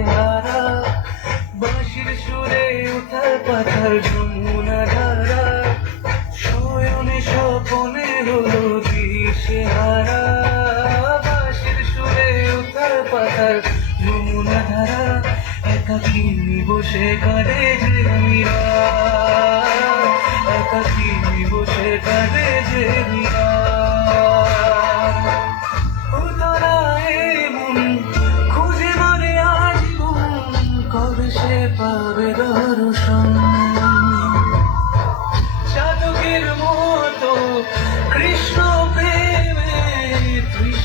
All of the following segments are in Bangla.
হারা বাঁশির সুরে উথাল পাথার যমুনা ধারা। শয়নে স্বপনে হলো দিশে হারা বাঁশির সুরে উথাল পাথার যমুনা ধারা। একাকি বসে কাঁদে যে মীরা? একাকি বসে কাঁদে যে মীরা?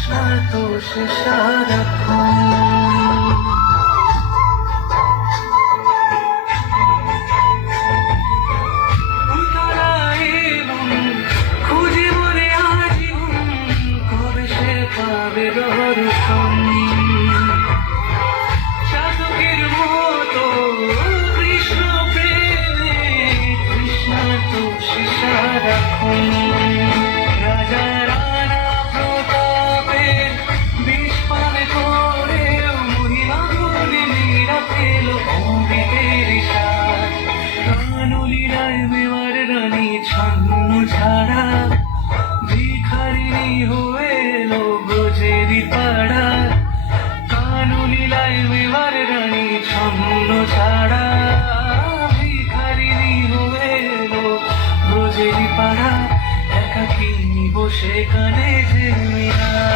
তৃষ্ণা তো সে সারাক্ষণ। উতরায় মন খুঁজে মরে ছন্ন ছাড়া ভিখারিণী হয়ে এলো ব্রজেরই পাড়া। কানুনি লাই বিবার রানী ছন্ন ছাড়া ভিখারিণী হয়ে এলো ব্রজেরই পাড়া। একাকিনী বসে কানে যে একাকিনী